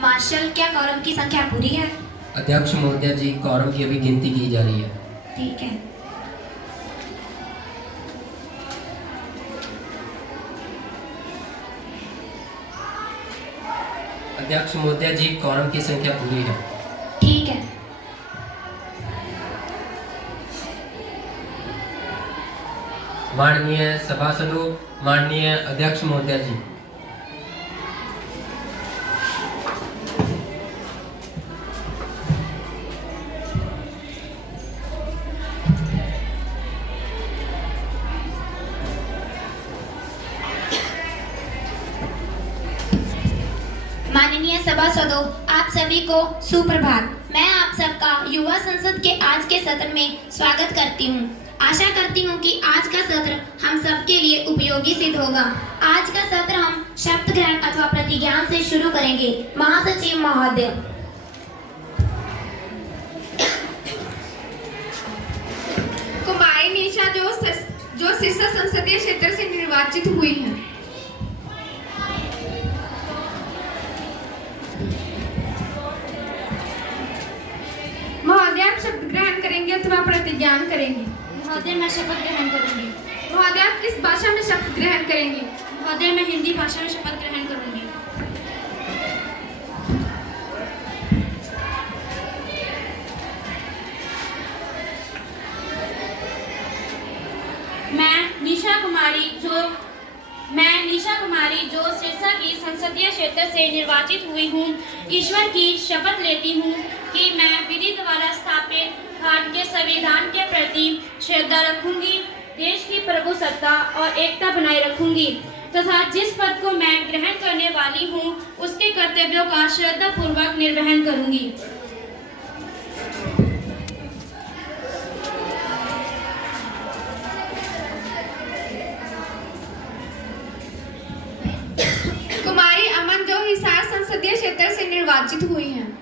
Martial, क्या quorum की संख्या पूरी है? अध्यक्ष महोदया जी, कॉरम की अभी गिनती की जा रही है। ठीक है। अध्यक्ष महोदया जी, कॉरम की संख्या पूरी है। ठीक है। माननीय सभासदों, माननीय अध्यक्ष महोदया जी, माननीय सभासदों, आप सभी को सुप्रभात। मैं आप सबका युवा संसद के आज के सत्र में स्वागत करती हूँ। आशा करती हूँ कि आज का सत्र हम सबके लिए उपयोगी सिद्ध होगा। आज का सत्र हम शब्द ग्रहण अथवा प्रतिज्ञान से शुरू करेंगे। महासचिव महोदय। कुमारी निशा जो सिरसा संसदीय क्षेत्र से निर्वाचित हुई हैं। महोदय, आप शपथ ग्रहण करेंगे अथवा प्रतिज्ञान करेंगे? महोदय, मैं शपथ ग्रहण करूंगी। महोदय, आप किस भाषा में शपथ ग्रहण करेंगे? महोदय, मैं हिंदी भाषा में शपथ ग्रहण करूंगी। मैं निशा कुमारी जो सिरसा की संसदीय क्षेत्र से निर्वाचित हुई हूँ, ईश्वर की शपथ लेती हूँ कि मैं विधि द्वारा स्थापित भारतीय संविधान के प्रति श्रद्धा रखूंगी, देश की प्रभुसत्ता और एकता बनाए रखूंगी तथा जिस पद को मैं ग्रहण करने वाली हूँ उसके कर्तव्यों का श्रद्धापूर्वक निर्वहन करूंगी। कुमारी अमन जो हिसार संसदीय क्षेत्र से निर्वाचित हुई हैं।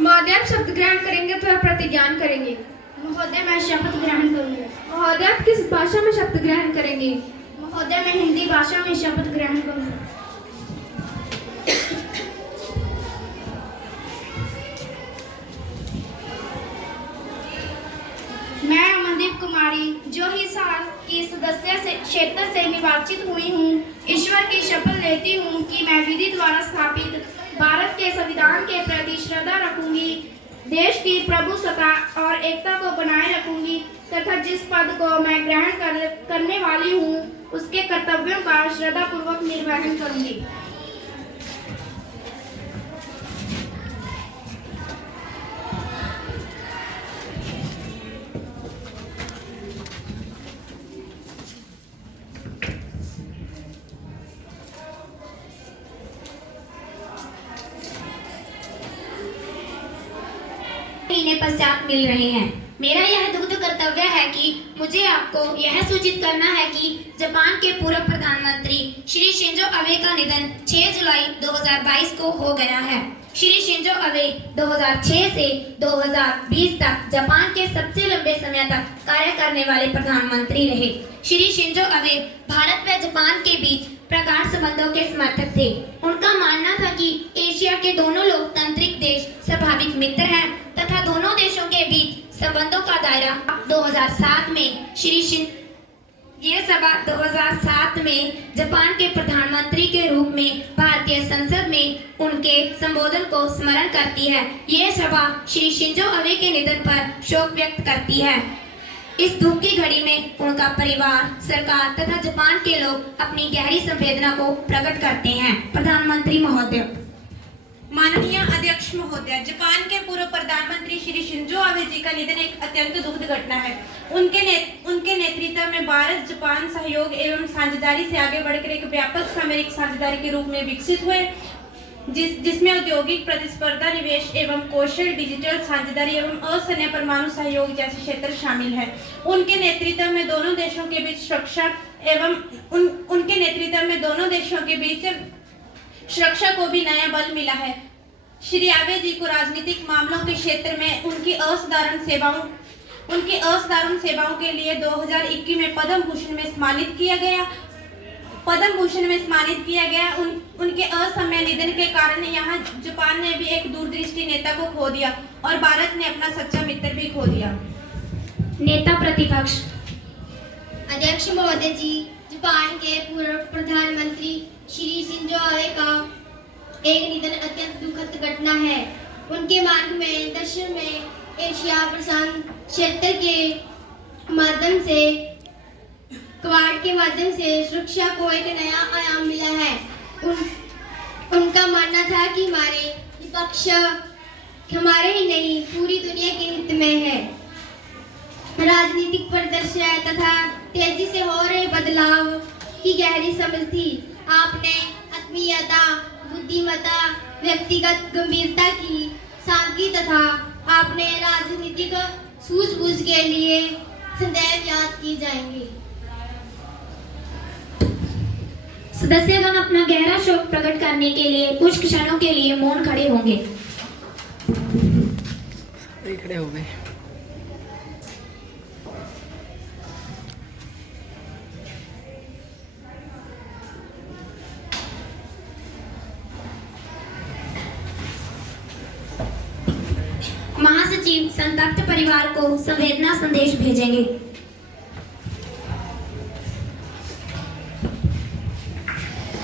महोदय, आप शपथ ग्रहण करेंगे अथवा प्रतिज्ञान करेंगे? महोदय, मैं शपथ ग्रहण करूंगी। महोदय, आप किस भाषा में शपथ ग्रहण करेंगे? महोदय, मैं हिंदी भाषा में शपथ ग्रहण करूंगी। मैं अमनदीप कुमारी जो हिसार की सदस्य से क्षेत्र से निर्वाचित हुई हूँ, ईश्वर की शपथ लेती हूँ कि मैं विधि द्वारा स्थापित भारत के संविधान के प्रति श्रद्धा रखूंगी, देश की प्रभुसत्ता और एकता को बनाए रखूंगी तथा जिस पद को मैं ग्रहण करने वाली हूँ उसके कर्तव्यों का श्रद्धापूर्वक निर्वहन करूंगी। महीने पश्चात मिल रहे हैं। मेरा यह दुग्ध कर्तव्य है कि मुझे आपको यह सूचित करना है कि जापान के पूर्व प्रधानमंत्री श्री शिंजो अबे का निधन 6 जुलाई 2022 को हो गया है। श्री शिंजो अबे 2006 से 2020 तक जापान के सबसे लंबे समय तक कार्य करने वाले प्रधानमंत्री रहे। श्री शिंजो अबे भारत व जापान के बीच प्रगाढ़ संबंधों के समर्थक थे। उनका मानना था कि एशिया के दोनों लोकतांत्रिक देश स्वाभाविक मित्र हैं तथा दोनों देशों के बीच संबंधों का दायरा 2007 में ये सभा 2007 में जापान के प्रधानमंत्री के रूप में भारतीय संसद में उनके संबोधन को स्मरण करती है। ये सभा श्री शिंजो अबे के निधन पर शोक व्यक्त करती है। इस दुख की घड़ी में उनका परिवार, सरकार तथा जापान के लोग अपनी गहरी संवेदना को प्रकट करते हैं। प्रधानमंत्री महोदय। माननीय अध्यक्ष महोदय, जापान के पूर्व प्रधानमंत्री श्री शिंजो अबे जी का निधन एक अत्यंत दुखद घटना है। उनके नेतृत्व में भारत जापान सहयोग एवं साझेदारी से आगे बढ़कर एक व्यापक सामरिक साझेदारी के रूप में विकसित हुए, जिसमें औद्योगिक प्रतिस्पर्धा, निवेश एवं कौशल, डिजिटल साझेदारी एवं असैन्य परमाणु सहयोग जैसे क्षेत्र शामिल हैं। उनके नेतृत्व में दोनों देशों के बीच सुरक्षा को भी नया बल मिला है। श्री आबे जी को राजनीतिक मामलों के क्षेत्र में उनकी असाधारण सेवाओं उनकी असाधारण सेवाओं के लिए 2021 में पद्म भूषण में सम्मानित किया गया। उनके असामान्य निधन के कारण यहाँ जापान ने भी एक दूरदृष्टि नेता को खो दिया और भारत ने अपना सच्चा मित्र भी खो दिया। नेता प्रतिपक्ष। अध्यक्ष महोदय जी, जापान के पूर्व प्रधानमंत्री श्री शिंजो आबे का एक निधन अत्यंत दुखद घटना है। उनके मार्गदर्शन में एशिया प्रशांत क्षेत्र के माध्यम से क्वाड के माध्यम से सुरक्षा को एक नया आयाम मिला है। उनका मानना था कि हमारे विपक्ष हमारे ही नहीं पूरी दुनिया के हित में है। राजनीतिक परिदृश्य तथा तेजी से हो रहे बदलाव की गहरी समझ थी। आपने आत्मीयता, बुद्धिमत्ता, व्यक्तिगत गंभीरता की सादगी तथा आपने राजनीतिक सूझबूझ के लिए सदैव याद की जाएंगी। सदस्यगण अपना गहरा शोक प्रकट करने के लिए कुछ क्षणों के लिए मौन खड़े होंगे। खड़े हो गए। महासचिव संतप्त परिवार को संवेदना संदेश भेजेंगे।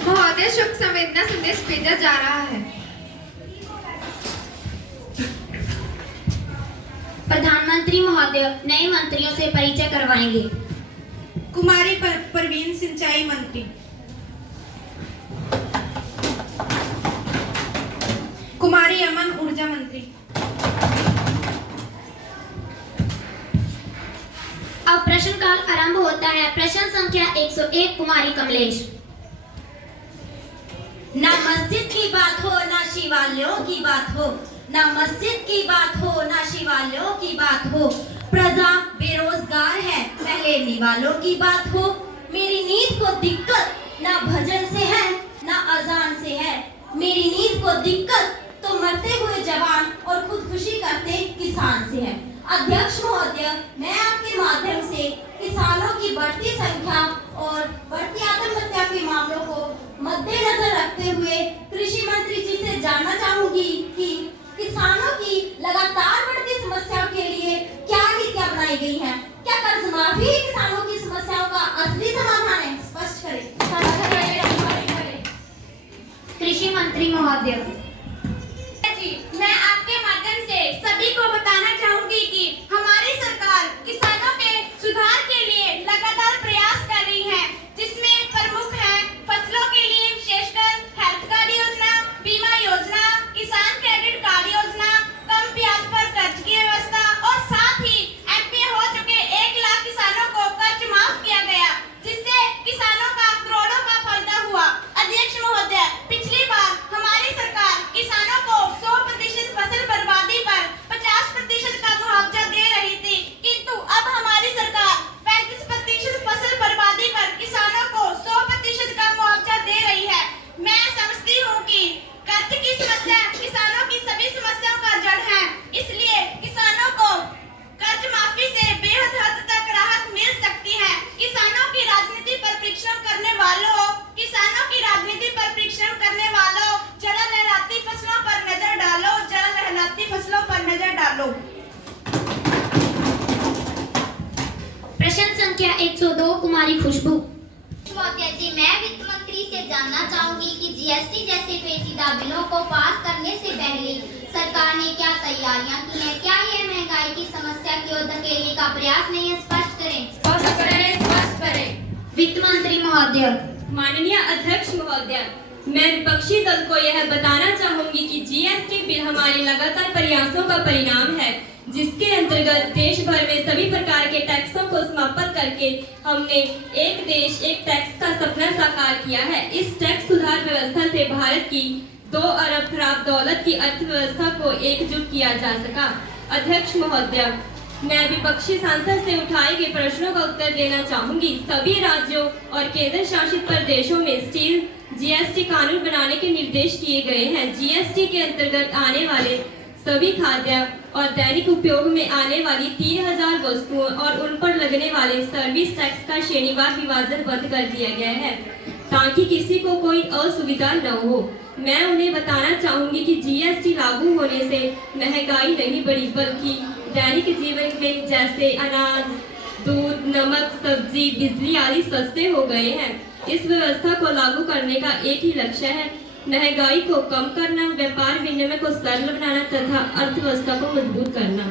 महोदय, शोक संवेदना संदेश भेजा जा रहा है। प्रधानमंत्री महोदय नए मंत्रियों से परिचय करवाएंगे। कुमारी परवीन सिंचाई मंत्री, कुमारी अमन ऊर्जा मंत्री। अब प्रश्नकाल आरंभ होता है। प्रश्न संख्या 101 कुमारी कमलेश। ना मस्जिद की बात हो ना शिवालयों की बात हो, ना मस्जिद की बात हो ना शिवालयों की बात हो, प्रजा बेरोजगार है पहले निवालों की बात हो। मेरी नींद को दिक्कत ना भजन से है ना अजान से है, मेरी नींद को दिक्कत तो मरते हुए जवान और खुदकुशी करते किसान से है। अध्यक्ष महोदय, मैं आपके माध्यम से किसानों की बढ़ती संख्या और बढ़ती आत्महत्या के मामलों को मद्देनजर रखते हुए कृषि मंत्री जी से जानना चाहूंगी कि किसानों की लगातार बढ़ती समस्याओं के लिए क्या नीतियां बनाई गई हैं? क्या कर्ज माफी ही किसानों की समस्याओं का असली समाधान है? स्पष्ट करें। कृषि मंत्री महोदय। मैं आपके माध्यम से सभी को बताना चाहूंगी कि हमारी सरकार किसानों के सुधार के लिए लगातार प्रयास कर रही है, जिसमें प्रमुख है फसलों के लिए विशेषकर हेल्थ कार्ड योजना, बीमा योजना, किसान क्रेडिट कार्ड योजना, कम ब्याज पर कर्ज की व्यवस्था और साथ ही एमपी हो चुके 1 लाख किसानों को कर्ज माफ किया गया, जिससे किसानों का करोड़ों का फायदा हुआ। अध्यक्ष महोदय, पिछली बार हमारी सरकार किसानों को 100% फसल बर्बादी पर 50% का मुआवजा दे रही थी, किंतु अब हमारी सरकार 35% फसल बर्बादी पर किसानों को 100% का मुआवजा दे रही है। मैं समझती हूँ कि कर्ज की समस्या किसानों की सभी समस्याओं का जड़ है, इसलिए किसानों को कर्ज माफी से बेहद हद तक राहत मिल सकती है। किसानों की राजनीति पर परिश्रम करने वालों, जरा लहराती फसलों पर नजर डालो, जरा लहराती फसलों पर नजर डालो। प्रश्न संख्या 102 कुमारी खुशबू। महोदय जी, मैं वित्त मंत्री से जानना चाहूंगी कि जीएसटी जैसे पेचीदा बिलों को पास करने से पहले सरकार ने क्या तैयारियां की हैं? क्या यह महंगाई की समस्या की ओर धकेलने का प्रयास नहीं है? स्पष्ट करें। वित्त मंत्री महोदय। माननीय अध्यक्ष महोदय, मैं विपक्षी दल को यह बताना चाहूंगी कि जीएसटी बिल हमारे लगातार प्रयासों का परिणाम है, जिसके अंतर्गत देश भर में सभी प्रकार के टैक्सों को समाप्त करके हमने एक देश एक टैक्स का सपना साकार किया है। इस टैक्स सुधार व्यवस्था से भारत की 2 अरब खराब दौलत की अर्थव्यवस्था को एकजुट किया जा सका। अध्यक्ष महोदय, मैं विपक्षी सांसद से उठाए गए प्रश्नों का उत्तर देना चाहूंगी। सभी राज्यों और केंद्र शासित प्रदेशों में स्टील जीएसटी कानून बनाने के निर्देश किए गए हैं। जीएसटी के अंतर्गत आने वाले सभी खाद्य और दैनिक उपयोग में आने वाली 3000 वस्तुओं और उन पर लगने वाले सर्विस टैक्स का श्रेणीवार विभाजन बंद कर दिया गया है ताकि किसी को कोई असुविधा न हो। मैं उन्हें बताना चाहूंगी कि जीएसटी लागू होने से महंगाई नहीं बढ़ी बल्कि दैनिक जीवन में जैसे अनाज, दूध, नमक, सब्जी, बिजली आदि सस्ते हो गए हैं। इस व्यवस्था को लागू करने का एक ही लक्ष्य है, महंगाई को कम करना, व्यापार विनिमय को सरल बनाना तथा अर्थव्यवस्था को मजबूत करना।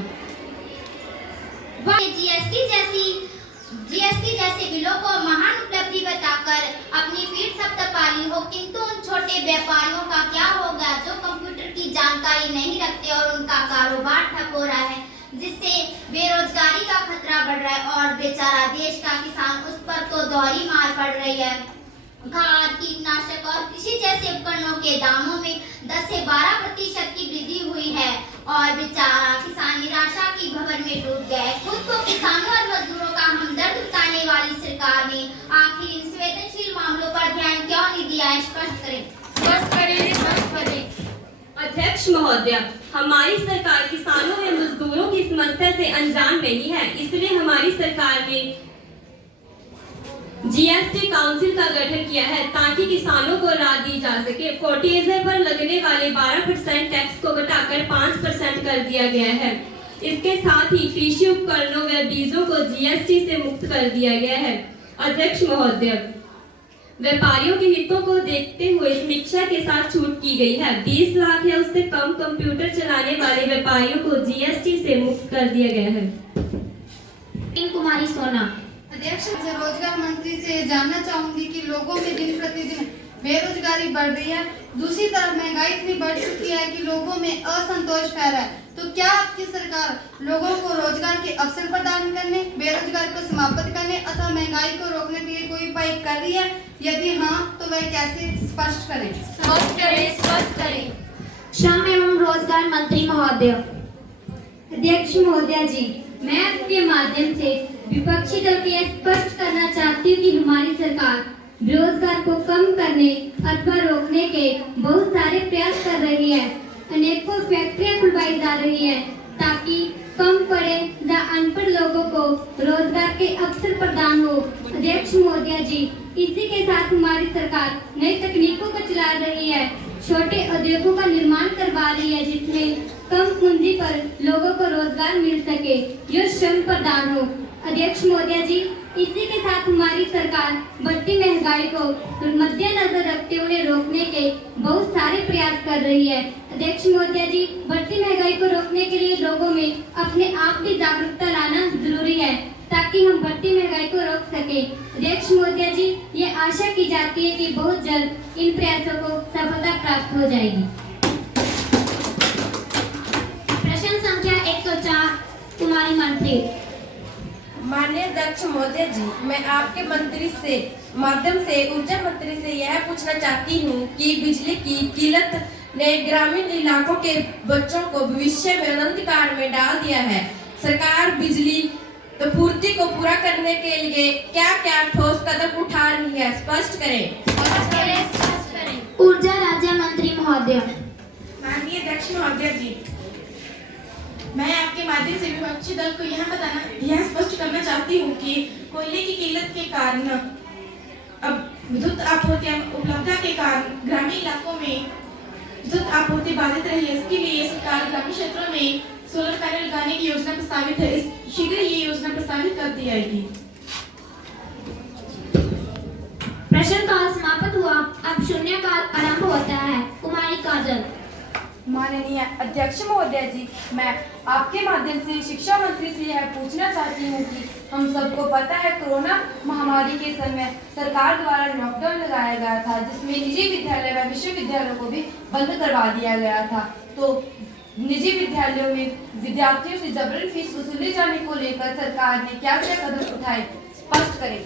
जीएसटी जैसे बिलों को महान उपलब्धि बताकर अपनी पीठ थपथपा ली हो, किंतु उन छोटे व्यापारियों का क्या होगा जो कंप्यूटर की जानकारी नहीं रखते और उनका कारोबार ठप हो रहा है, जिससे बेरोजगारी का खतरा बढ़ रहा है और बेचारा देश का किसान उस पर तो दोहरी मार पड़ रही है। खाद, कीटनाशक और कृषि जैसे उपकरणों के दामों में 10 से 12% की वृद्धि हुई है और बेचारा किसान निराशा की भंवर में डूब गया है। खुद को किसानों और मजदूरों का हमदर्द बताने वाली सरकार ने आखिर इन संवेदनशील मामलों पर ध्यान क्यों नहीं दिया है? स्पष्ट करें। अध्यक्ष महोदय, हमारी सरकार किसानों व मजदूरों की समस्या से अनजान नहीं है, इसलिए हमारी सरकार ने जीएसटी काउंसिल का गठन किया है ताकि किसानों को राहत दी जा सके। फर्टिलाइजर पर लगने वाले 12% टैक्स को घटाकर 5% कर दिया गया है। इसके साथ ही कृषि उपकरणों व बीजों को जीएसटी से मुक्त कर दिया गया है। अध्यक्ष महोदय, व्यापारियों के हितों को देखते हुए समीक्षा के साथ छूट की गई है। 20 लाख या उससे कम कंप्यूटर चलाने वाले व्यापारियों को जीएसटी से मुक्त कर दिया गया है। कुमारी सोना। अध्यक्ष, रोजगार मंत्री से जानना चाहूंगी कि लोगों में दिन प्रतिदिन बेरोजगारी बढ़ रही है, दूसरी तरफ महंगाई इतनी बढ़ चुकी है कि लोगों में असंतोष फैला है, तो क्या आपकी सरकार लोगों को रोजगार के अवसर प्रदान करने, बेरोजगारी को समाप्त करने अथवा महंगाई को रोकने के लिए कोई उपाय कर रही है? यदि हाँ, तो वह कैसे? स्पष्ट करें। श्रम एवं रोजगार मंत्री महोदय। अध्यक्ष महोदय जी, मैं आपके माध्यम से विपक्षी दल को यह स्पष्ट करना चाहती हूँ कि हमारी सरकार बेरोजगार को कम करने अथवा रोकने के बहुत सारे प्रयास कर रही है। अनेकों फैक्ट्रियां खुलवाई जा रही है ताकि कम पढ़े या अनपढ़ लोगों को रोजगार के अवसर प्रदान हो। अध्यक्ष महोदय जी, इसी के साथ हमारी सरकार नई तकनीकों को चला रही है, छोटे उद्योगों का निर्माण करवा रही है जिसमें कम पूंजी पर लोगों को रोजगार मिल सके, यह श्रम प्रदान हो। अध्यक्ष महोदय जी, इसी के साथ हमारी सरकार बढ़ती महंगाई को मद्देनजर रखते हुए रोकने के बहुत सारे प्रयास कर रही है। अध्यक्ष महोदय जी, बढ़ती महंगाई को रोकने के लिए लोगों में अपने आप की जागरूकता लाना जरूरी है ताकि हम बढ़ती महंगाई को रोक सके। अध्यक्ष महोदय जी, ये आशा की जाती है कि बहुत जल्द इन प्रयासों को सफलता प्राप्त हो जाएगी। प्रश्न संख्या 104 कुमारी मंत्री। माननीय अध्यक्ष महोदय जी, मैं आपके मंत्री से माध्यम से ऊर्जा मंत्री से यह पूछना चाहती हूँ कि बिजली की किल्लत ने ग्रामीण इलाकों के बच्चों को भविष्य में अंधकार में डाल दिया है। सरकार बिजली आपूर्ति को पूरा करने के लिए क्या क्या ठोस कदम उठा रही है? स्पष्ट करें। ऊर्जा राज्य मंत्री महोदय। माननीय अध्यक्ष महोदय जी, मैं आपके माध्यम से विपक्षी दल को यह स्पष्ट करना चाहती हूँ कि कोयले की किल्लत के कारण अब विद्युत आपूर्ति उपलब्धता के कारण ग्रामीण इलाकों में विद्युत आपूर्ति बाधित रही है। इसके लिए सरकार ग्रामीण क्षेत्रों में सोलर पैनल लगाने की योजना प्रस्तावित है। शीघ्र ये योजना प्रस्तावित कर दी जाएगी। प्रश्नकाल समाप्त हुआ, अब शून्यकाल आरंभ होता है। कुमारी काजल। माननीय अध्यक्ष महोदय जी, मैं आपके माध्यम से शिक्षा मंत्री से यह पूछना चाहती हूँ कि हम सबको पता है कोरोना महामारी के समय सरकार द्वारा लॉकडाउन लगाया गया था जिसमें निजी विद्यालय व विश्वविद्यालयों को भी बंद करवा दिया गया था। तो निजी विद्यालयों में विद्यार्थियों से जबरन फीस वसूले जाने को लेकर सरकार ने क्या क्या कदम उठाए? स्पष्ट करें।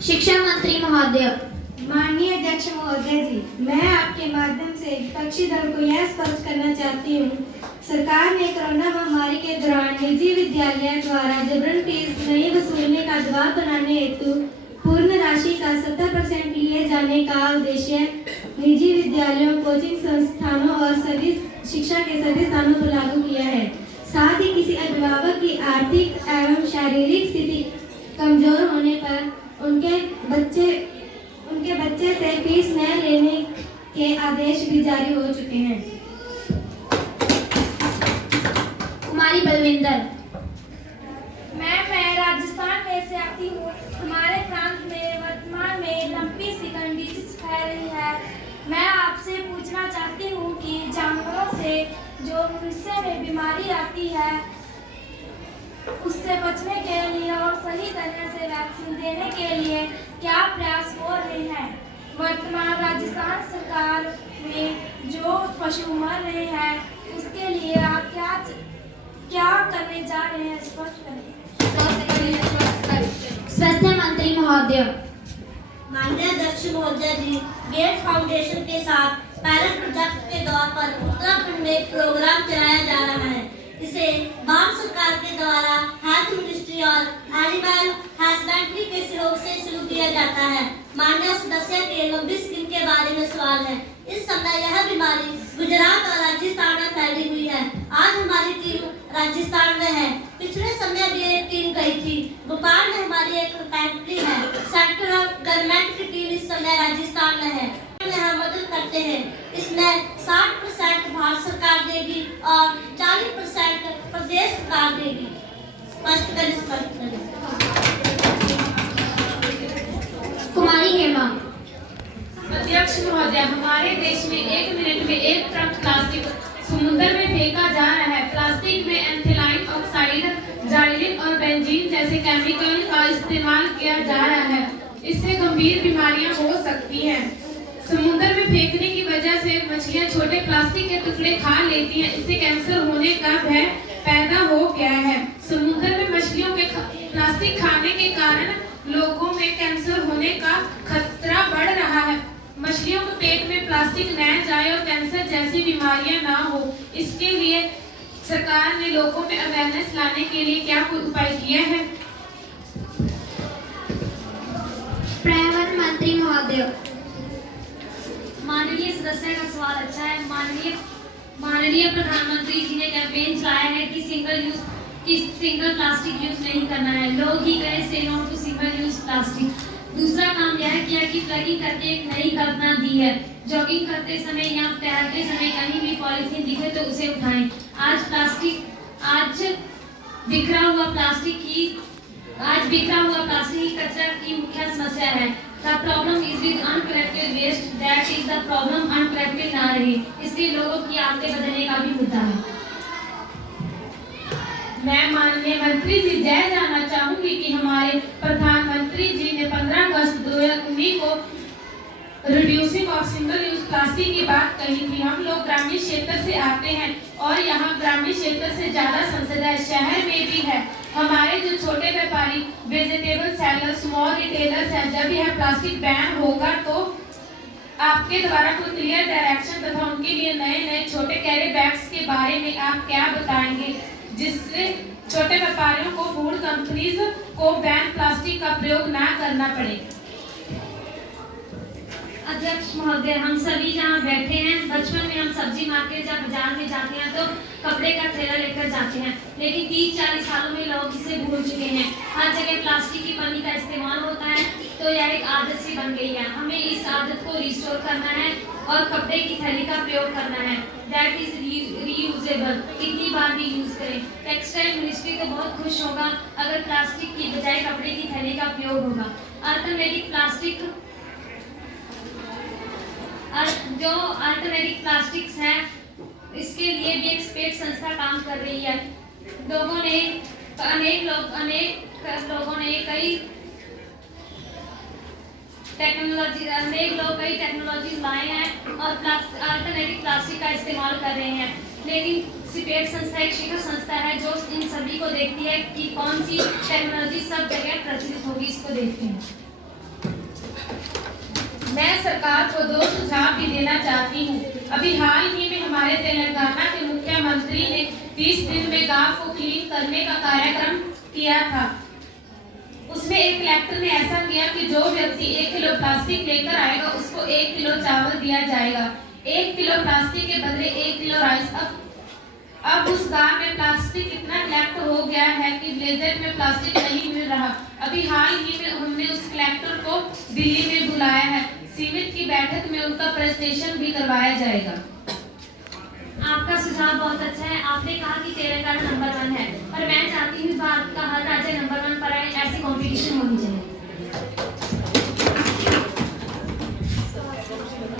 शिक्षा मंत्री महोदय। माननीय अध्यक्ष महोदय जी, मैं आपके माध्यम से विपक्षी दल को यह स्पष्ट करना चाहती हूँ, सरकार ने कोरोना महामारी के दौरान निजी विद्यालयों द्वारा जबरन फीस नहीं वसूलने का दबाव बनाने हेतु पूर्ण राशि का 70% लिए जाने का उद्देश्य निजी विद्यालयों, कोचिंग संस्थानों और सभी शिक्षा के सभी स्थानों पर लागू किया है। साथ ही किसी अभिभावक की आर्थिक एवं शारीरिक स्थिति कमजोर होने पर उनके बच्चे से फीस न लेने के आदेश भी जारी हो चुके हैं। कुमारी बलविंदर। मैं राजस्थान में से आती हूँ। हमारे प्रांत में वर्तमान में लंबी सिकन डिजीज फैल रही है। मैं आपसे पूछना चाहती हूँ कि जानवरों से जो मनुष्य में बीमारी आती है उससे बचने के लिए और सही तरह से वैक्सीन देने के लिए क्या प्रयास हो रहे हैं? वर्तमान राजस्थान सरकार में जो पशु मर रहे हैं उसके लिए आप क्या करने जा रहे हैं, स्पष्ट करें। स्वास्थ्य मंत्री महोदय। माननीय अध्यक्ष महोदय जी, गेट फाउंडेशन के साथ पायलट प्रोजेक्ट के तौर पर उत्तराखंड में एक प्रोग्राम चलाया जा रहा है। इसे भारत सरकार के द्वारा हेल्थ मिनिस्ट्री और एनिमल हस्बेंड्री के सहयोग से शुरू किया जाता है। माननीय सदस्य के लंबी स्किन के बारे में सवाल है। इस समय यह बीमारी गुजरात और राजस्थान में फैली हुई है। आज हमारी टीम राजस्थान में है। पिछले समय भी एक टीम गई थी। भोपाल में हमारी एक फैक्ट्री है। सेंट्रल गवर्नमेंट की टीम इस समय राजस्थान में है। हम मदद करते हैं। इसमें 60% भारत सरकार देगी और 40% प्रदेश सरकार देगी। स्पष्ट करें। कुमारी हेमा। अध्यक्ष महोदय, हमारे देश में 1 मिनट में 1 ट्रक प्लास्टिक समुद्र में फेंका जा रहा है। प्लास्टिक में एथिलीन ऑक्साइड, जाइलिन और बेंजीन जैसे केमिकल का इस्तेमाल किया जा रहा है। इससे गंभीर बीमारियां हो सकती हैं। समुद्र में फेंकने की वजह से मछलियां छोटे प्लास्टिक के टुकड़े खा लेती हैं। इससे कैंसर होने का भय पैदा हो गया है। समुद्र में मछलियों के प्लास्टिक खाने के कारण लोगों में कैंसर होने का खतरा बढ़ रहा है। मछलियों के पेट में प्लास्टिक न जाए और कैंसर जैसी बीमारियां ना हो, इसके लिए सरकार ने लोगों में अवेयरनेस लाने के लिए क्या कोई उपाय किया है? पर्यावरण मंत्री महोदय। माननीय सदस्य का सवाल अच्छा है। माननीय प्रधानमंत्री जी ने कैंपेन चलाया है कि सिंगल प्लास्टिक यूज नहीं करना है। लोग ही कहे से no to single use plastic. दूसरा काम यह किया कि प्लगिंग करके एक नई कल्पना दी है। जॉगिंग करते समय या टहलते समय कहीं भी पॉलीथीन दिखे तो उसे उठाएं। आज बिखरा हुआ प्लास्टिक ही कचरा की मुख्य समस्या है। The problem is with uncollected waste, that is the problem uncollected ना रहे। इसलिए लोगों की आदतें बदलने का भी मुद्दा है। मैं माननीय मंत्री जी जय जानना चाहूंगी कि हमारे प्रधानमंत्री जी ने 15 अगस्त 2019 को reducing of single use plastic की बात कही थी। हम लोग ग्रामीण क्षेत्र से आते हैं और यहाँ ग्रामीण क्षेत्र से ज्यादा संसद है, शहर में भी है। हमारे जो छोटे व्यापारी, वेजिटेबल सेलर, स्मॉल रिटेलर्स हैं, जब यह प्लास्टिक बैन होगा तो आपके द्वारा कोई क्लियर डायरेक्शन तथा उनके लिए नए छोटे कैरी बैग्स के बारे में आप क्या बताएंगे, जिससे छोटे व्यापारियों को, फूड कंपनीज को बैन प्लास्टिक का प्रयोग ना करना पड़े? अध्यक्ष महोदय, हम सभी जहाँ बैठे हैं, बचपन में हम सब्जी मार्केट या बाजार में जाते हैं तो कपड़े का थैला लेकर जाते हैं, लेकिन 30-40 सालों में लोग इसे भूल चुके हैं। हर जगह प्लास्टिक की पन्नी का इस्तेमाल होता है, तो यह एक आदत सी बन गई है। हमें इस आदत को रिस्टोर करना है और कपड़े की थैली का प्रयोग करना है। दैट इज रीयूजेबल, कितनी बार भी यूज करें। टेक्सटाइल मिनिस्ट्री तो बहुत खुश होगा अगर प्लास्टिक की बजाय कपड़े की थैली का प्रयोग होगा। अल्टरनेटिव प्लास्टिक्स हैं, इसके लिए भी एक्सपर्ट संस्था काम कर रही है। अनेक लोगों ने कई टेक्नोलॉजी लाए हैं और अल्टरनेटिव प्लास्टिक का इस्तेमाल कर रहे हैं, लेकिन सिपेट संस्था एक शिखर संस्था है जो इन सभी को देखती है कि कौन सी टेक्नोलॉजी सब जगह प्रचलित होगी, इसको देखते हैं। मैं सरकार को 2 सुझाव भी देना चाहती हूँ। अभी हाल ही में हमारे तेलंगाना के मुख्यमंत्री ने 30 दिन में गांव को क्लीन करने का कार्यक्रम किया था। उसमें एक कलेक्टर ने ऐसा किया कि जो व्यक्ति 1 किलो प्लास्टिक लेकर आएगा उसको 1 किलो चावल दिया जाएगा, 1 किलो प्लास्टिक के बदले 1 किलो राइस। अब उस गांव में प्लास्टिक इतना कलेक्ट हो गया है कि ब्लेजर में प्लास्टिक नहीं मिल रहा। अभी हाल ही में हमने उस कलेक्टर को दिल्ली में बुलाया है, सीमित की बैठक में उनका प्रेजेंटेशन भी करवाया जाएगा। आपका सुझाव बहुत अच्छा है। आपने कहा कि तेलंगाना नंबर 1 है, पर मैं चाहती हूँ भारत का हर राज्य नंबर 1 पर आए, ऐसी कंपटीशन होनी चाहिए।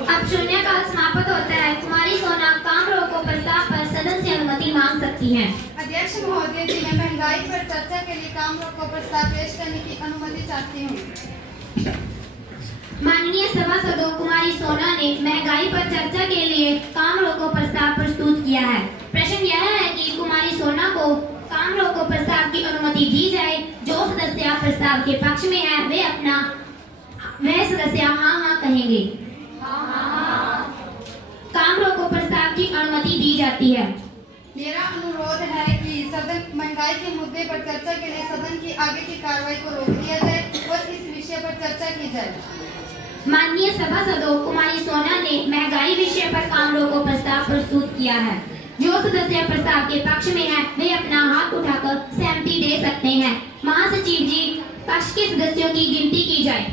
अब शून्यकाल समाप्त होता है। कुमारी सोना काम रोको प्रस्ताव पर सदन से अनुमति मांग सकती है। अध्यक्ष महोदय जी, मैं महंगाई पर चर्चा के लिए काम रोको प्रस्ताव पेश करने की अनुमति चाहती हूँ। माननीय सभासदों, कुमारी सोना ने महंगाई पर चर्चा के लिए काम रोको प्रस्ताव प्रस्तुत किया है। प्रश्न यह है कि कुमारी सोना को काम रोको प्रस्ताव की अनुमति दी जाए। जो सदस्य प्रस्ताव के पक्ष में है वह सदस्य हाँ कहेंगे। काम रोको प्रस्ताव की अनुमति दी जाती है। मेरा अनुरोध है कि सदन महंगाई के मुद्दे पर चर्चा के लिए सदन की आगे की कार्रवाई को रोक दिया जाए और इस विषय पर चर्चा की जाए। माननीय सभासदों, कुमारी सोना ने महंगाई विषय पर काम रोको प्रस्ताव प्रस्तुत किया है। जो सदस्य प्रस्ताव के पक्ष में है वे अपना हाथ उठाकर सहमति दे सकते हैं। महासचिव जी, पक्ष के सदस्यों की गिनती की जाए।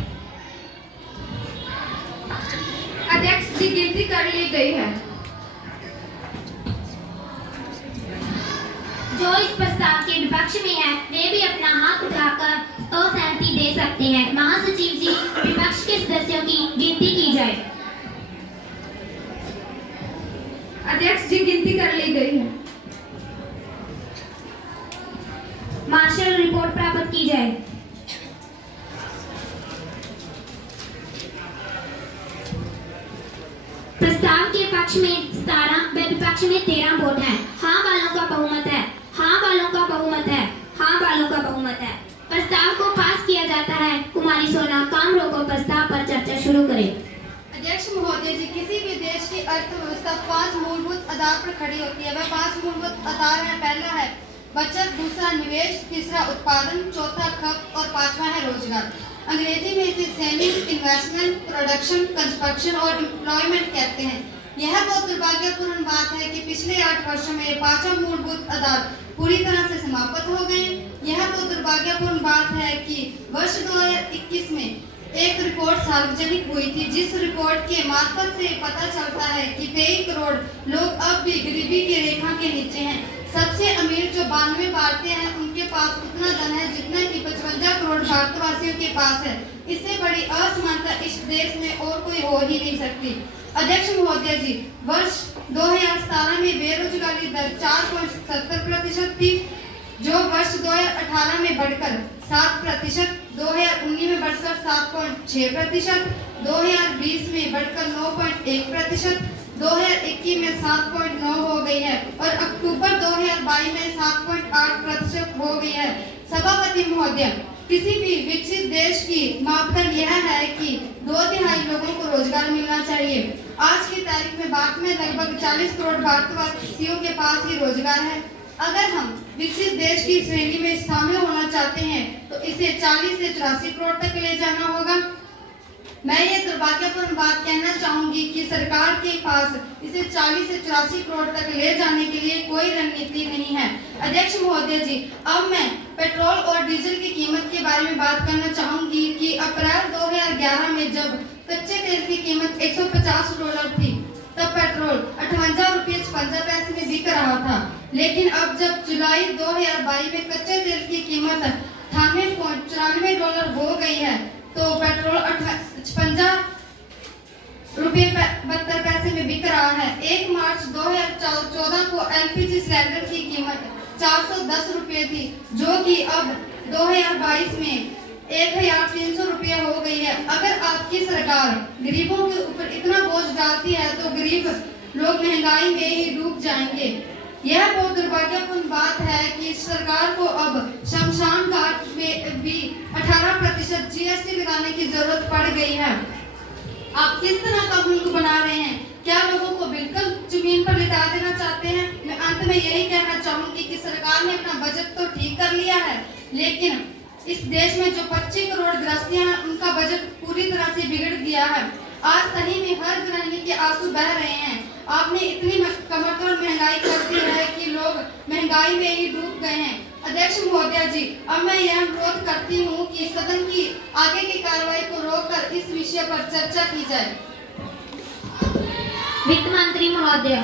अध्यक्ष जी, गिनती कर ली गई है। जो इस प्रस्ताव के विपक्ष में है वे भी अपना हाथ उठाकर असहमति दे सकते हैं। महासचिव जी, विपक्ष के सदस्यों की गिनती की जाए। अध्यक्ष जी, गिनती कर ली गई है। मार्शल रिपोर्ट प्राप्त की जाए। प्रस्ताव के पक्ष में 17 व विपक्ष में 13 वोट हैं। हाँ वालों का बहुमत है। हाँ वालों का बहुमत है। हाँ वालों का बहुमत है। प्रस्ताव को पास किया जाता है। कुमारी सोना काम रोको प्रस्ताव पर चर्चा शुरू करें। अध्यक्ष महोदय जी, किसी भी देश की अर्थव्यवस्था 5 मूलभूत आधार पर खड़ी होती है। वह 5 मूलभूत आधार है। पहला है बचत, दूसरा निवेश, तीसरा उत्पादन, चौथा खपत और पांचवा है रोजगार। अंग्रेजी में इसे सेविंग, इन्वेस्टमेंट, प्रोडक्शन, कंस्ट्रक्शन और एम्प्लॉयमेंट कहते हैं। यह बहुत दुर्भाग्यपूर्ण बात है कि पिछले 8 वर्षों में 5 मूलभूत आधार पूरी तरह से समाप्त हो गए। यह बहुत दुर्भाग्यपूर्ण बात है कि वर्ष 2021 में एक रिपोर्ट सार्वजनिक हुई थी, जिस रिपोर्ट के मार्फत से पता चलता है कि 23 करोड़ लोग अब भी गरीबी की रेखा के नीचे हैं। सबसे अमीर जो 92 भारतीय हैं, उनके पास उतना धन है जितना कि 55 करोड़ भारतवासियों के पास है। इससे बड़ी असमानता इस देश में और कोई हो ही नहीं सकती। अध्यक्ष महोदय जी, वर्ष 2017 में बेरोजगारी दर 4.70% थी, जो वर्ष 2018 में बढ़कर 7%, 2019 में बढ़कर 7.6%, 2020 में बढ़कर 9.1%, 2021 में 7.9 हो गई है और अक्टूबर 2022 में 7.8% हो गई है। सभापति महोदय, किसी भी विकसित देश की मापदंड यह है कि 2/3 लोगों को रोजगार मिलना चाहिए। आज की तारीख में भारत में लगभग 40 करोड़ भारतवासियों के पास ही रोजगार है। अगर हम विकसित देश की श्रेणी में शामिल होना चाहते हैं तो इसे 40 से 84 करोड़ तक ले जाना होगा। मैं ये दुर्भाग्यपूर्ण बात कहना चाहूंगी कि सरकार के पास इसे 40 से 84 करोड़ तक ले जाने के लिए कोई रणनीति नहीं है। अध्यक्ष महोदय जी, अब मैं पेट्रोल और डीजल की कीमत के बारे में बात करना चाहूंगी कि अप्रैल 2011 में जब कच्चे तेल की कीमत $150 थी, तब पेट्रोल 58 रुपये 56 पैसे में बिक रहा था। लेकिन अब जब जुलाई 2022 में कच्चे तेल की कीमत $98.94 हो गई है, तो पेट्रोल 56 रुपये 72 पैसे में बिक रहा है। 1 मार्च 2014 को एलपीजी सिलेंडर की कीमत 410 रुपये थी, जो कि अब 2022 में 1300 रुपये हो गई है। अगर आपकी सरकार गरीबों के ऊपर इतना बोझ डालती है तो गरीब लोग महंगाई में ही डूब जाएंगे। यह बहुत दुर्भाग्यपूर्ण बात है कि सरकार को अब शमशान घाट में भी 18% जीएसटी लगाने की जरूरत पड़ गई है। आप किस तरह का मुल्क बना रहे हैं? क्या लोगों को बिल्कुल जमीन पर लिटा देना चाहते हैं? मैं अंत में यही कहना चाहूंगी कि सरकार ने अपना बजट तो ठीक कर लिया है, लेकिन इस देश में जो 25 करोड़ गृहस्थियां हैं उनका बजट पूरी तरह से बिगड़ गया है। आज सही में हर गृहिणी के आंसू बह रहे हैं। आपने इतनी कमरतोड़ महंगाई कर दी है कि लोग महंगाई में ही डूब गए हैं। अध्यक्ष महोदया जी, अब मैं यह अनुरोध करती हूँ कि सदन की आगे की कार्रवाई को रोककर इस विषय पर चर्चा की जाए। वित्त मंत्री महोदय।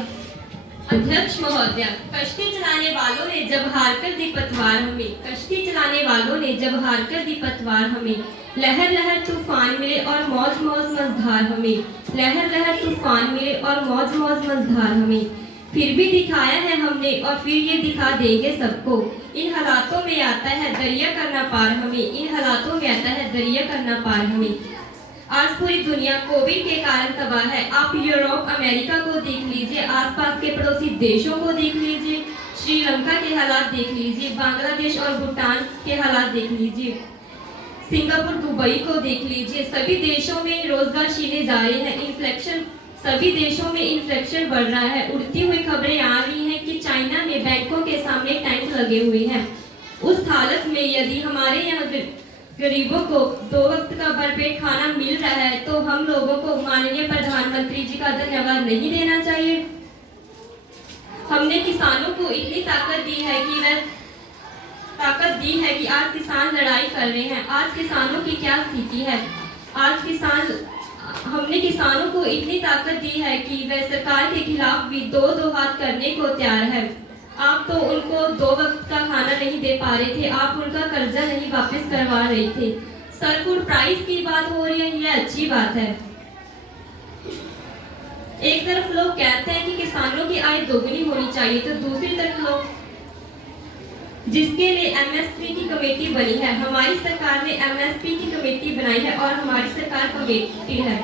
अध्यक्ष महोदय, कश्ती चलाने वालों ने जब हारकर दी पतवार हमें, कश्ती चलाने वालों ने जब हारकर दी पतवार हमें, लहर लहर तूफान मिले और मौज मौज मझधार हमें, लहर लहर तूफान मिले और मौज मौज मझधार हमें, फिर भी दिखाया है हमने और फिर ये दिखा देंगे सबको। इन हालातों में आता है दरिया करना पार हमें, इन हालातों में आता है दरिया करना पार हमें। आज पूरी दुनिया कोविड के कारण तबाह है। आप यूरोप, अमेरिका को देख लीजिए, आसपास के पड़ोसी देशों को देख लीजिए, श्रीलंका के हालात देख लीजिए, बांग्लादेश और भूटान के हालात देख लीजिए, सिंगापुर, दुबई को देख लीजिए। सभी देशों में रोजगार छीने जा रहे हैं। इन्फ्लेक्शन, सभी देशों में इन्फ्लेक्शन बढ़ रहा है। उड़ती हुई खबरें आ रही हैं कि चाइना में बैंकों के सामने टैंक लगे हुए हैं। उस हालत में यदि हमारे यहाँ गरीबों को 2 वक्त का भरपेट खाना मिल रहा है तो हम लोगों को माननीय प्रधानमंत्री जी का धन्यवाद नहीं देना चाहिए। हमने किसानों को इतनी ताकत दी है कि आज किसान लड़ाई कर रहे हैं। आज किसानों की क्या स्थिति है? हमने किसानों को इतनी ताकत दी है कि वह सरकार के खिलाफ भी दो हाथ करने को तैयार है। आप तो उनको 2 वक्त का खाना नहीं दे पा रहे थे, आप उनका कर्जा नहीं वापस करवा रहे थे। सर, फूड प्राइस की बात हो रही है, यह अच्छी बात है। एक तरफ लोग कहते हैं कि किसानों की आय दोगुनी होनी चाहिए, तो दूसरी तरफ लोग जिसके लिए एमएसपी की कमेटी बनी है, हमारी सरकार ने एमएसपी की कमेटी बनाई है और हमारी सरकार कमेटी है।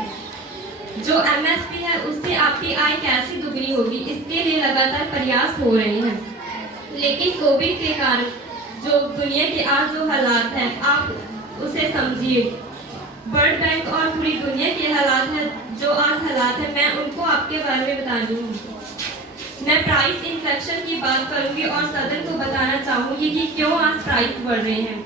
जो एमएसपी है उससे आपकी आय कैसे दुगनी होगी, इसके लिए लगातार प्रयास हो रहे हैं। लेकिन कोविड के कारण जो दुनिया के आज जो हालात हैं, आप उसे समझिए। वर्ल्ड बैंक और पूरी दुनिया के हालात हैं, जो आज हालात हैं, मैं उनको आपके बारे में बता रही हूँ। मैं प्राइस इन्फ्लेक्शन की बात करूंगी और सदन को बताना चाहूंगी कि क्यों आज प्राइस बढ़ रहे हैं।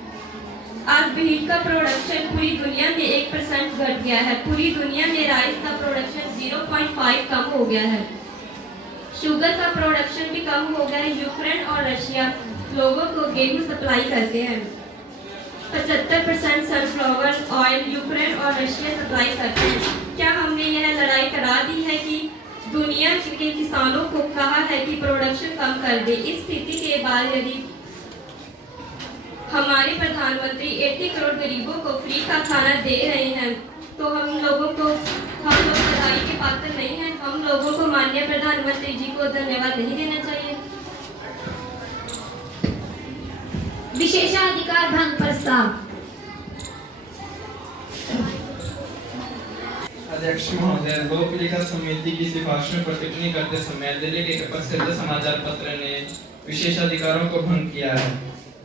आज बीट का प्रोडक्शन पूरी दुनिया में 1% घट गया है। पूरी दुनिया में राइस का प्रोडक्शन 0.5 कम हो गया है। शुगर का प्रोडक्शन भी कम हो गया है। यूक्रेन और रशिया लोगों को गेहूं सप्लाई करते हैं। 75% सनफ्लावर ऑयल यूक्रेन और रशिया सप्लाई करते हैं। क्या हमने यह लड़ाई करा दी है कि दुनिया के किसानों को कहा है कि प्रोडक्शन कम कर दे? इस स्थिति के बाद यदि हमारे प्रधानमंत्री 80 करोड़ गरीबों को फ्री का खाना दे रहे हैं तो हम लोग बधाई के पात्र नहीं हैं। हम लोगों को माननीय प्रधानमंत्री जी को धन्यवाद नहीं देना चाहिए। विशेषाधिकार भंग प्रस्ताव। अध्यक्ष महोदय, लोक लेखा समिति की सिफारिशों पर टिप्पणी करते समय दिल्ली के प्रसिद्ध समाचार पत्र ने विशेषाधिकारों को भंग किया है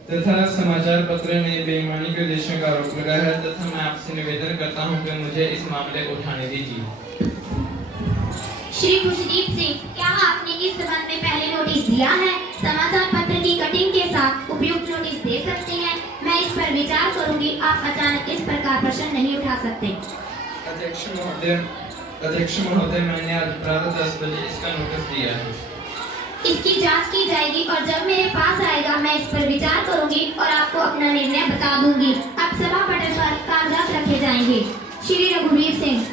तथा समाचार पत्र में बेईमानी के उद्देश्यों का आरोप लगाया है तथा मैं आपसे निवेदन करता हूं कि मुझे इस मामले को उठाने दीजिए। श्री खुशदीप सिंह, क्या आपने इस संबंध में पहले नोटिस दिया है? समाचार पत्र की कटिंग के साथ उपयुक्त नोटिस दे सकते हैं। मैं इस पर विचार करूंगी। आप अचानक इस प्रकार प्रश्न नहीं उठा सकते। अध्यक्ष महोदय, मैंने आज प्रातः 10 बजे इसका नोटिस दिया है। इसकी जांच की जाएगी और जब मेरे पास आएगा मैं इस पर विचार करूंगी और आपको अपना निर्णय बता दूंगी। अब सभा पटल पर कागजात रखे जाएंगे। श्री रघुवीर सिंह।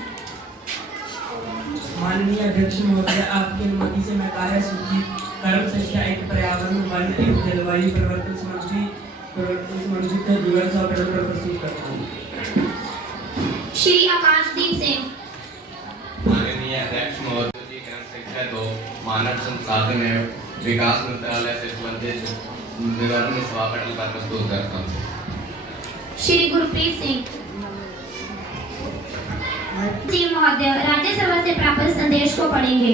माननीय अध्यक्ष महोदय, आपकी अनुमति से मैं कार्य सूची कर्म संख्या 1 पर्यावरण वन एवं जलवायु परिवर्तन संबंधित जीवन सभा पटल पर प्रस्तुत करता हूँ। श्री आकाशदीप सिंह। माननीय अध्यक्ष महोदय जी, क्रम संख्या 2 मानव संसाधन एवं विकास मंत्रालय से संबंधित विवरण सभा पटल पर प्रस्तुत करता हूँ। श्री गुरप्रीत सिंह। जी महोदय, राज्यसभा से प्राप्त संदेश को पढ़ेंगे।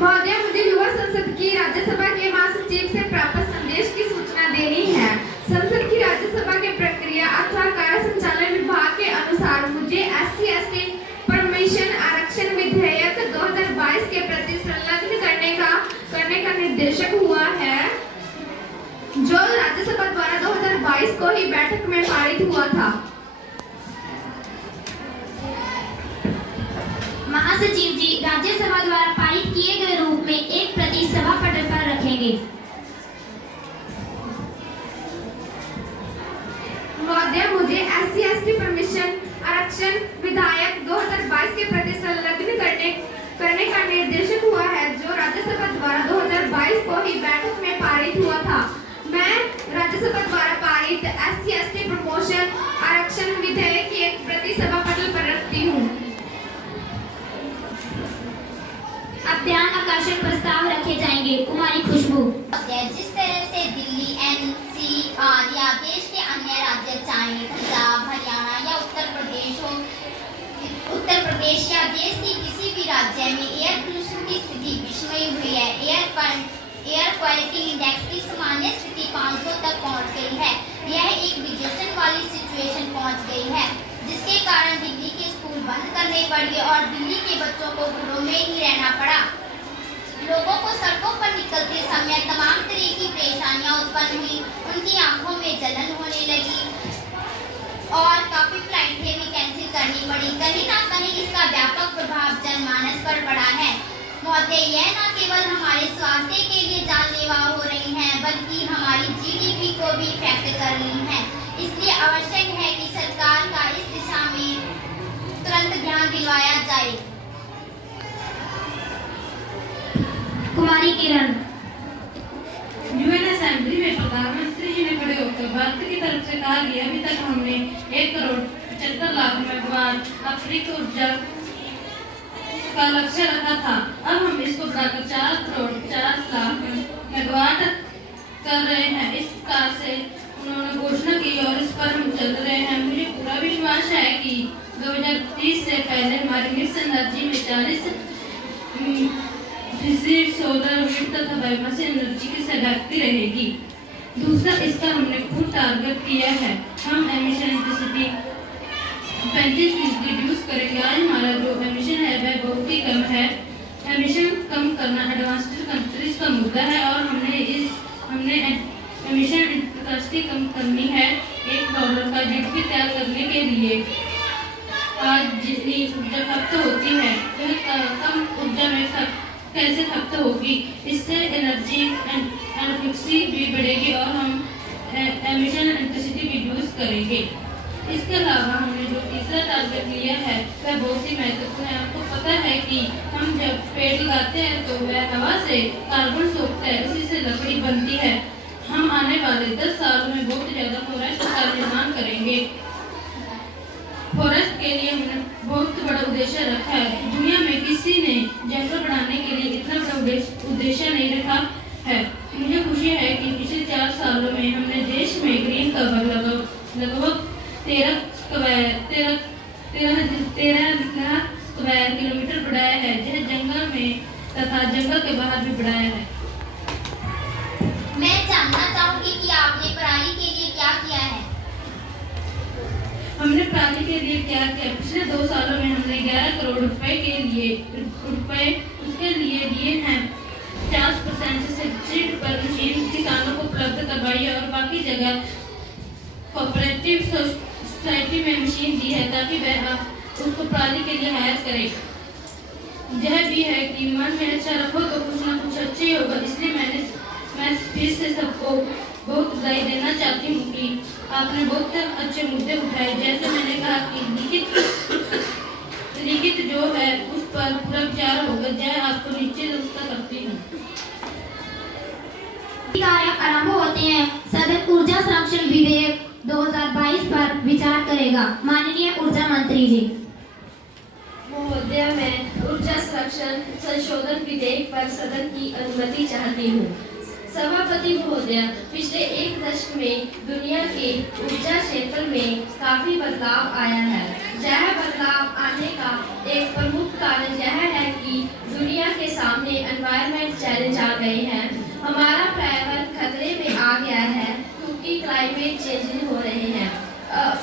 महोदय, मुझे युवा संसद की राज्यसभा के महासचिव से प्राप्त संदेश की सूचना देनी है। संसद की राज्यसभा के प्रक्रिया अथवा कार्य संचालन विभाग के अनुसार मुझे SC/ST परमिशन आरक्षण विधेयक 2022 के प्रति संलग्न करने निर्देशक हुआ है जो राज्यसभा द्वारा 2022 को ही बैठक में पारित हुआ था। महासचिव जी राज्यसभा द्वारा पारित किए गए रूप में एक प्रति सभा पटल पर रखेंगे। महोदय, मुझे SC/ST परमिशन आरक्षण विधायक 2022 के प्रति संलग्न करने का निर्देशक हुआ है जो राज्यसभा द्वारा 2022 को ही बैठक में पारित हुआ था। मैं राज्यसभा द्वारा पारित SC/ST प्रमोशन आरक्षण विधेयक की एक प्रति सभा पटल पर रखती हूँ। अब ध्यान आकर्षक प्रस्ताव रखे जाएंगे। कुमारी खुशबू। जिस तरह से दिल्ली NCR या देश के अन्य राज्य चाहे पंजाब, हरियाणा या उत्तर प्रदेश या देश के किसी भी राज्य में एयर पोल्यूशन की स्थिति विषमयी हुई है। एयर क्वालिटी इंडेक्स की सामान्य स्थिति 500 तक पहुंच गई है। यह एक डिजेशन वाली सिचुएशन पहुंच गई है, जिसके कारण दिल्ली के स्कूल बंद करने पड़े और दिल्ली के बच्चों को घरों में ही रहना पड़ा। लोगों को सड़कों पर निकलते समय तमाम तरह की परेशानियां उत्पन्न हुई, उनकी आंखों में जलन होने लगी और काफी फ्लाइटें भी कैंसिल करनी पड़ी। कहीं ना कहीं इसका व्यापक प्रभाव जनमानस पर पड़ा है। महोदय, यह न केवल हमारे स्वास्थ्य के लिए जानलेवा हो रही हैं, बल्कि हमारी GDP को भी इफेक्ट कर रही हैं। इसलिए आवश्यक है कि सरकार का इस दिशा में तुरंत ध्यान दिलवाया जाए। कुमारी किरण। यूएन असेंबली में प्रधानमंत्री जी ने खड़े होकर भारत की तरफ से कहा कि अभी तक हमने 1,75,00,000 मेगावाट अतिरिक्त ऊर्जा का लक्ष्य रखा था। अब हम इसको बढ़ाकर 4,50,00,000 मेगावाट कर रहे हैं। इस प्रकार से उन्होंने घोषणा की और इस पर हम चल रहे हैं। मुझे पूरा विश्वास है कि 2030 से पहले हमारी मिक्स एनर्जी में 40% सोलर विंड तथा बायोमास एनर्जी की सगाती रहेगी। दूसरा, इसका हमने खुद टारगेट किया है। हम एमिशन इंटेंसिटी 35% रिड्यूस करेंगे। आज हमारा जो एमिशन है वह बहुत ही कम है। एमिशन कम करना एडवांस्ड कंट्रीज का मुद्दा है और हमने एमिशन इंटेंसिटी कम करनी है। $1 का GDP तैयार करने के लिए आज जितनी ऊर्जा खपत होती है वह कम ऊर्जा में कैसे खपत होगी। इससे एनर्जी एफिशिएंसी भी बढ़ेगी और हम एमिशन इंटेंसिटी रिड्यूस करेंगे। इसके अलावा हमने जो तीसरा टारगेट लिया है वह बहुत ही महत्वपूर्ण है। आपको पता है कि हम जब पेड़ लगाते हैं तो वह हवा से कार्बन सोखता है, उसी से लकड़ी बनती है। हम आने वाले 10 सालों में बहुत ज़्यादा फॉरेस्ट का निर्माण करेंगे। फॉरेस्ट के लिए हमने बहुत बड़ा उद्देश्य रखा है। दुनिया में किसी ने जंगल बढ़ाने के लिए इतना बड़ा उद्देश्य नहीं रखा है। मुझे खुशी है कि पिछले 4 सालों में हमने देश में ग्रीन कवर लगभग 13 लाख स्क्वायर किलोमीटर बढ़ाया है, यह जंगल में तथा जंगल के बाहर भी बढ़ाया है। मैं जानना चाहूंगी कि आपने पराली के लिए क्या किया है। हमने पराली के लिए क्या किया? पिछले 2 सालों में हमने 11 करोड़ रुपए उसके लिए दिए हैं। 50% सब्सिडी पर मशीन किसानों को उपलब्ध करवाई और बाकी जगह कोऑपरेटिव सोसाइटी में मशीन दी है ताकि वह उसको पराली के लिए हायर करे। यह भी है कि मन में अच्छा रखो तो कुछ ना कुछ अच्छा ही होगा। इसलिए मैं फिर से सबको बहुत बधाई देना चाहती हूँ कि आपने बहुत अच्छे मुद्दे उठाए। जैसे मैंने कहा कि लिखित जो है उस पर पूरा विचार होगा। जय आपको नीचे दस्ता करती हूँ। कार्य आरंभ होते हैं। सदन ऊर्जा संरक्षण विधेयक 2022 पर विचार करेगा। माननीय ऊर्जा मंत्री जी। महोदय, मैं ऊर्जा संरक्षण संशोधन विधेयक पर सदन की अनुमति चाहती हूँ। सभापति महोदय, पिछले 1 दशक में दुनिया के ऊर्जा क्षेत्र में काफी बदलाव आया है। यह बदलाव आने का एक प्रमुख कारण यह है कि दुनिया के सामने एनवायरनमेंट चैलेंज आ गए हैं। हमारा पर्यावरण खतरे में आ गया है क्योंकि क्लाइमेट चेंज हो रहे हैं।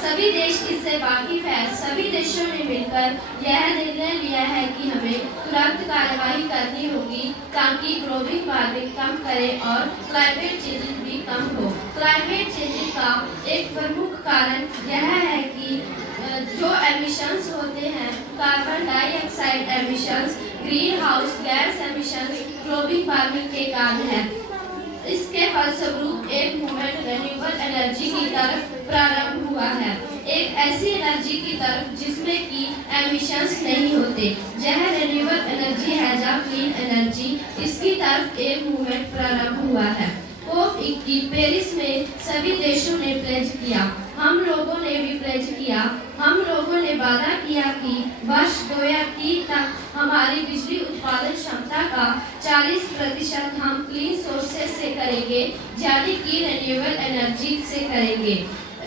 सभी देश इससे वाकिफ है। सभी देशों ने मिलकर यह निर्णय लिया है कि हमें तुरंत कार्यवाही करनी होगी ताकि ग्लोबल वार्मिंग कम करे और क्लाइमेट चेंजिंग भी कम हो। क्लाइमेट चेंजिंग का एक प्रमुख कारण यह है कि जो एमिशंस होते हैं, carbon dioxide emissions, green house gas emissions global warming के कारण है। इसके फलस्वरूप एक मूवमेंट रिन्यूएबल एनर्जी की तरफ प्रारंभ हुआ है, एक ऐसी एनर्जी की तरफ जिसमें कि एमिशंस नहीं होते। यह रिन्यूएबल एनर्जी है या क्लीन एनर्जी, इसकी तरफ एक मूवमेंट प्रारंभ हुआ है। COP21 पेरिस में सभी देशों ने प्लेज किया, हम लोगों ने भी प्लेज किया। हम लोगों ने वादा किया कि वर्ष 2030 तक हमारी बिजली उत्पादन क्षमता का 40% हम क्लीन सोर्सेस से करेंगे, यानी कि रिन्यूएबल एनर्जी से करेंगे।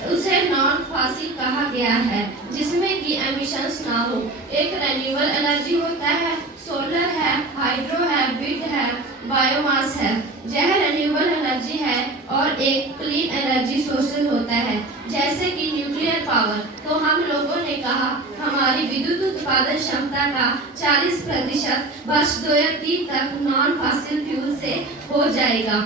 उसे नॉन फॉसिल कहा गया है, जिसमें कि एमिशंस ना हो। एक रिन्यूएबल एनर्जी होता है, सोलर है, हाइड्रो है, विंड है, बायोमास है। यह रिन्यूएबल एनर्जी है और एक क्लीन एनर्जी सोर्सेज होता है, जैसे कि न्यूक्लियर पावर। तो हम लोगों ने कहा हमारी विद्युत उत्पादन क्षमता का 40% वर्ष 2030 तक नॉन फॉसिल फ्यूल से हो जाएगा।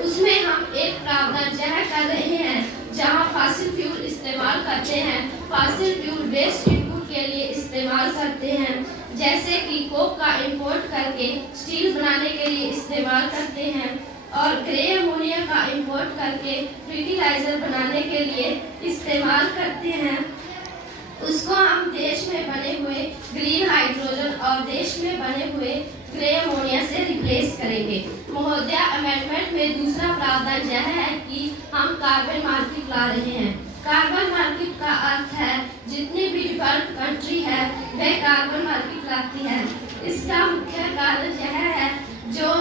उसमें हम एक प्रावधान यह कर रहे हैं, जहां फॉसिल फ्यूल इस्तेमाल करते हैं, फॉसिल फ्यूल वेस्ट इनपुट के लिए इस्तेमाल करते हैं, जैसे कि कोक का इंपोर्ट करके स्टील बनाने के लिए इस्तेमाल करते हैं और ग्रे अमोनिया का इंपोर्ट करके फर्टिलाइजर बनाने के लिए इस्तेमाल करते हैं। उसको हम देश में बने हुए ग्रीन हाइड्रोजन और देश में बने हुए ग्रे अमोनिया से रिप्लेस करेंगे। महोदया, अमेंडमेंट में दूसरा प्रावधान यह है कि हम कार्बन मार्केट ला रहे हैं। कार्बन मार्केट का अर्थ है जितनी भी डेवलप्ड कंट्री है वह कार्बन मार्केट लाती है। इसका मुख्य कारण यह है जो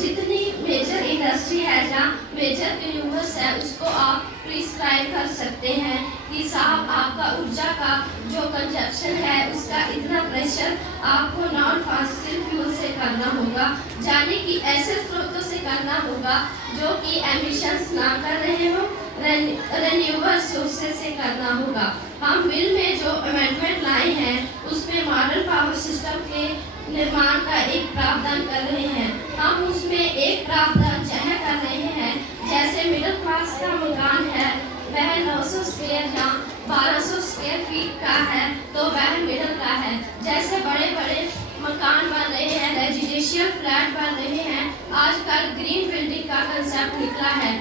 जितनी मेजर इंडस्ट्री है या मेजर कंज्यूमर्स है उसको आप प्रिस्क्राइब कर सकते हैं कि साहब आपका ऊर्जा का जो कंजप्शन है उसका इतना प्रेशर आपको नॉन फॉसिल फ्यूल से करना होगा, यानी कि ऐसे स्रोतों से करना होगा जो कि एमिशंस ना कर रहे हो, रिन्यूएबल सोर्सेज से करना होगा। हम बिल में जो अमेंडमेंट लाए हैं उसमें मॉडर्न पावर सिस्टम के निर्माण का एक प्रावधान कर रहे हैं। हम उसमें एक प्रावधान यह कर रहे हैं, जैसे मिडिल क्लास का मकान है वह 900 स्क्वायर या 1200 स्क्वायर फीट का है तो वह मिडिल का है। जैसे बड़े बड़े मकान बन रहे हैं, रेजिडेंशियल फ्लैट बन रहे हैं, आजकल ग्रीन बिल्डिंग का कंसेप्ट निकला है।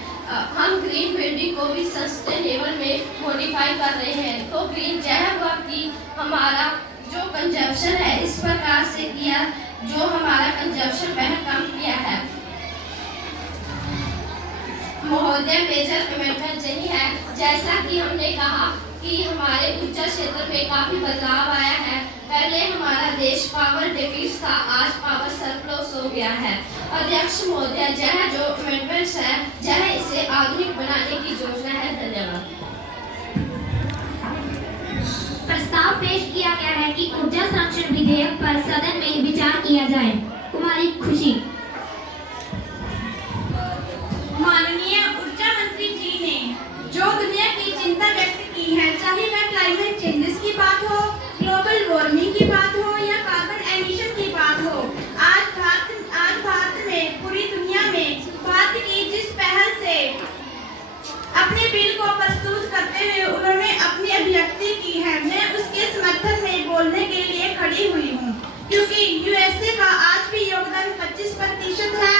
हम ग्रीन बिल्डिंग को भी सस्टेनेबल में मॉडिफाई कर रहे हैं। तो ग्रीन यह हुआ कि हमारा जो कंजप्शन है इस प्रकार से किया, जो हमारा कंजप्शन वह कम किया है। महोदय, मेजर अमेंडमेंट यही है, जैसा कि हमने कहा कि हमारे ऊर्जा क्षेत्र में काफी बदलाव आया है। पहले हमारा देश पावर डेफिसिट था, आज पावर सरप्लस हो गया है। अध्यक्ष महोदय, यह जो अमेंडमेंट्स है यह इसे आधुनिक बनाने की योजना है। धन्यवाद। प्रस्ताव पेश किया गया है कि ऊर्जा संरक्षण विधेयक पर सदन में विचार किया जाए। कुमारी खुशी। माननीय ऊर्जा मंत्री जी ने जो दुनिया की चिंता व्यक्त की है, चाहे वह क्लाइमेट चेंजेस की बात हो, ग्लोबल वार्मिंग की बात हो या कार्बन एमिशन की बात हो, आज भारत में, पूरी दुनिया में भारत की जिस पहल से अपने बिल को प्रस्तुत करते हुए उन्होंने अपनी अभिव्यक्ति की है, मैं उसके समर्थन में बोलने के लिए खड़ी हुई हूँ, क्योंकि यूएसए का आज भी योगदान 25% है।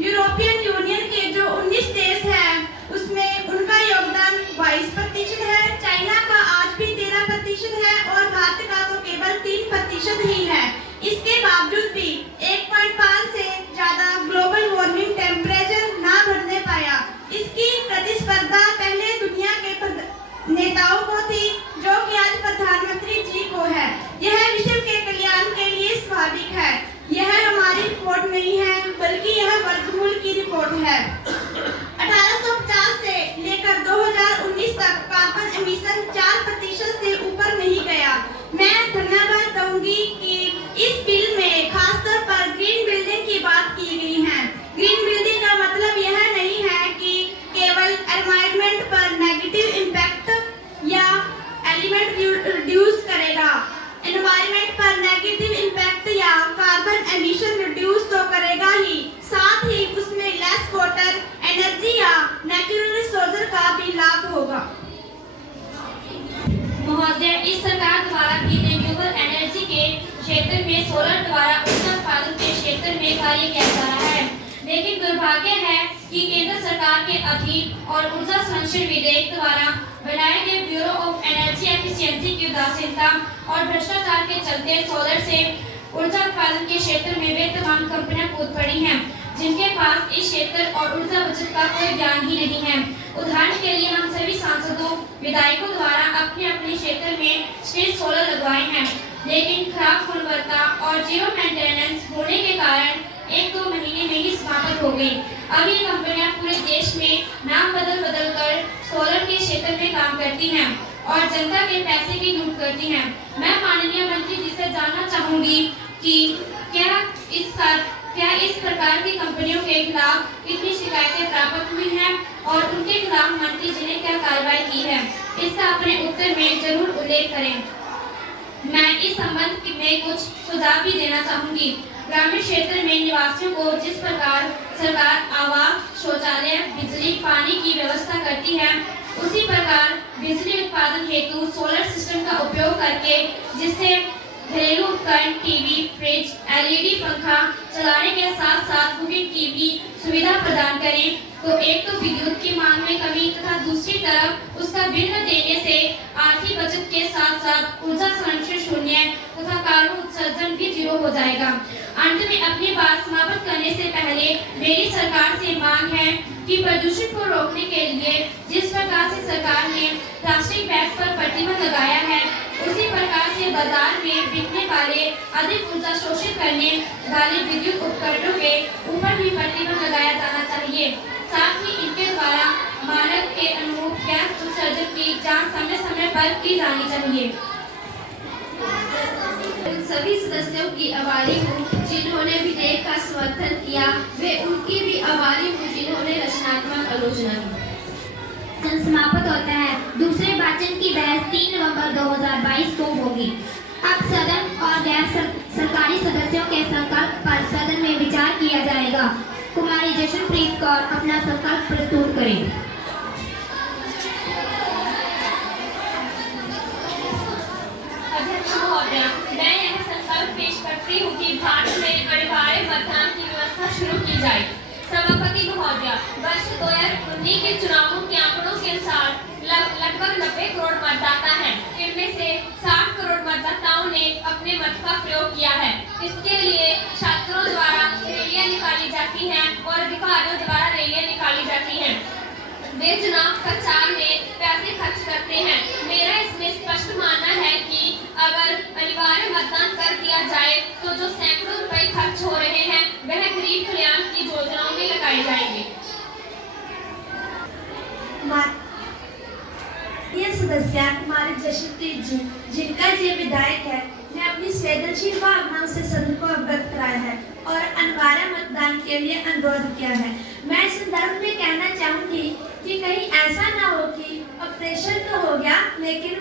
यूरोपियन यूनियन के जो 19 देश हैं उसमें उनका योगदान 22% है। चाइना का आज भी 13% है और भारत का तो केवल 3% ही है। इसके बावजूद भी 1.5 से ज्यादा ग्लोबल वार्मिंग टेम्परेचर ना बढ़ने पाया। इसकी प्रतिस्पर्धा पहले दुनिया के नेताओं को थी, जो कि आज प्रधानमंत्री जी को है। यह विश्व के कल्याण के लिए स्वाभाविक है। यह हमारी रिपोर्ट नहीं है, बल्कि यह वर्गमूल की रिपोर्ट है। 1850 से लेकर 2019 तक कार्बन एमिशन 4% से ऊपर नहीं गया। मैं धन्यवाद दूंगी कि इस बिल में खासतौर पर ग्रीन बिल्डिंग की बात की गई है। ग्रीन बिल्डिंग का मतलब यह नहीं है कि केवल एनवायरनमेंट पर नेगेटिव इम्पैक्ट होगा। महोदय, इस सरकार द्वारा भी रिन्यूएबल एनर्जी के क्षेत्र में सोलर द्वारा ऊर्जा उत्पादन के क्षेत्र में कार्य किया जा रहा है, लेकिन दुर्भाग्य है कि केंद्र सरकार के अधीन और ऊर्जा संरक्षण विधेयक द्वारा बनाए गए ब्यूरो ऑफ एनर्जी एफिशिएंसी की उदासीनता और भ्रष्टाचार के चलते सोलर से ऊर्जा उत्पादन के क्षेत्र में वे तमाम कंपनियां कूद पड़ी हैं जिनके पास इस क्षेत्र और ऊर्जा बचत का कोई ज्ञान ही नहीं है। उदाहरण के लिए हम सभी सांसदों विधायकों द्वारा अपने अपने क्षेत्र में स्ट्रीट सोलर लगवाए हैं, लेकिन खराब गुणवत्ता और जीरो मेंटेनेंस होने के कारण 1-2 महीने में ही समाप्त हो गई। अब ये कंपनियां पूरे देश में नाम बदल कर सोलर के क्षेत्र में काम करती हैं और जनता के पैसे की लूट करती हैं। मैं माननीय मंत्री जी से जानना चाहूंगी कि क्या इस प्रकार की कंपनियों के खिलाफ कितनी शिकायतें प्राप्त हुई हैं और उनके खिलाफ मंत्री जी ने क्या कार्रवाई की है, इसका अपने उत्तर में जरूर उल्लेख करें। मैं इस संबंध में कुछ सुझाव भी देना चाहूंगी। ग्रामीण क्षेत्र में निवासियों को जिस प्रकार सरकार आवास, शौचालय, बिजली, पानी की व्यवस्था करती है, उसी प्रकार बिजली उत्पादन हेतु सोलर सिस्टम का उपयोग करके जिससे घरेलू उपकरण, टीवी, फ्रिज, एलईडी पंखा चलाने के साथ साथ कुकिंग की भी सुविधा प्रदान करें, तो एक तो विद्युत की मांग में कमी तथा दूसरी तरफ उसका बिल देने से आर्थिक बचत के साथ साथ ऊर्जा संरक्षण शून्य तथा कार्बन उत्सर्जन भी 0 हो जाएगा। अंत में अपनी बात समाप्त करने से पहले मेरी सरकार से मांग है कि प्रदूषण को रोकने के लिए जिस प्रकार से सरकार ने प्लास्टिक बैग पर प्रतिबंध लगाया है, उसी प्रकार से बाजार में बिकने वाले अधिक ऊर्जा शोषित करने वाले विद्युत उपकरणों के ऊपर भी प्रतिबंध लगाया जाना चाहिए। साथ ही इनके द्वारा मानक के अनुरूप गैस उत्सर्जन की जांच समय पर की जानी चाहिए। उन सभी सदस्यों की आभारी हूँ जिन्होंने विधेयक का समर्थन किया, वे उनकी भी आभारी हूँ जिन्होंने रचनात्मक आलोचना की। समाप्त होता है। दूसरे वाचन की बहस 3 नवंबर 2022 को होगी। अब सदन और गैर सरकारी सदस्यों के संकल्प पर सदन में विचार किया जाएगा। कुमारी जशनप्रीत कौर अपना संकल्प प्रस्तुत करें। अध्यक्ष महोदय, मैं यह संकल्प पेश करती हूँ कि भारत में अनिवार्य मतदान की व्यवस्था शुरू की जाए। सभापति महोदय, वर्ष 2019 के चुनावों के आंकड़ों के अनुसार लगभग 90 करोड़ मतदाता हैं। इनमें से 60 करोड़ मतदाताओं ने अपने मत का प्रयोग किया है। इसके लिए छात्रों द्वारा रैलियां निकाली जाती हैं और अधिकारियों द्वारा रैलियां निकाली जाती हैं। वे चुनाव प्रचार में पैसे खर्च करते हैं। मेरा इसमें स्पष्ट मानना है कि अगर अनिवार्य मतदान कर दिया जाए तो जो सैकड़ों रुपए खर्च हो रहे हैं वह गरीब कल्याण की योजनाओं में लगाए जाएंगे। ये सदस्य कुमारी जशनप्रीत जी, जिनका ये विधायक है, ने अपनी संवेदनशील भावनाओं से सदन को अवगत कराया है और अनिवार्य मतदान के लिए अनुरोध किया है। मैं इस संदर्भ में कहना चाहूंगी कि कहीं ऐसा ना हो कि ऑपरेशन तो हो गया लेकिन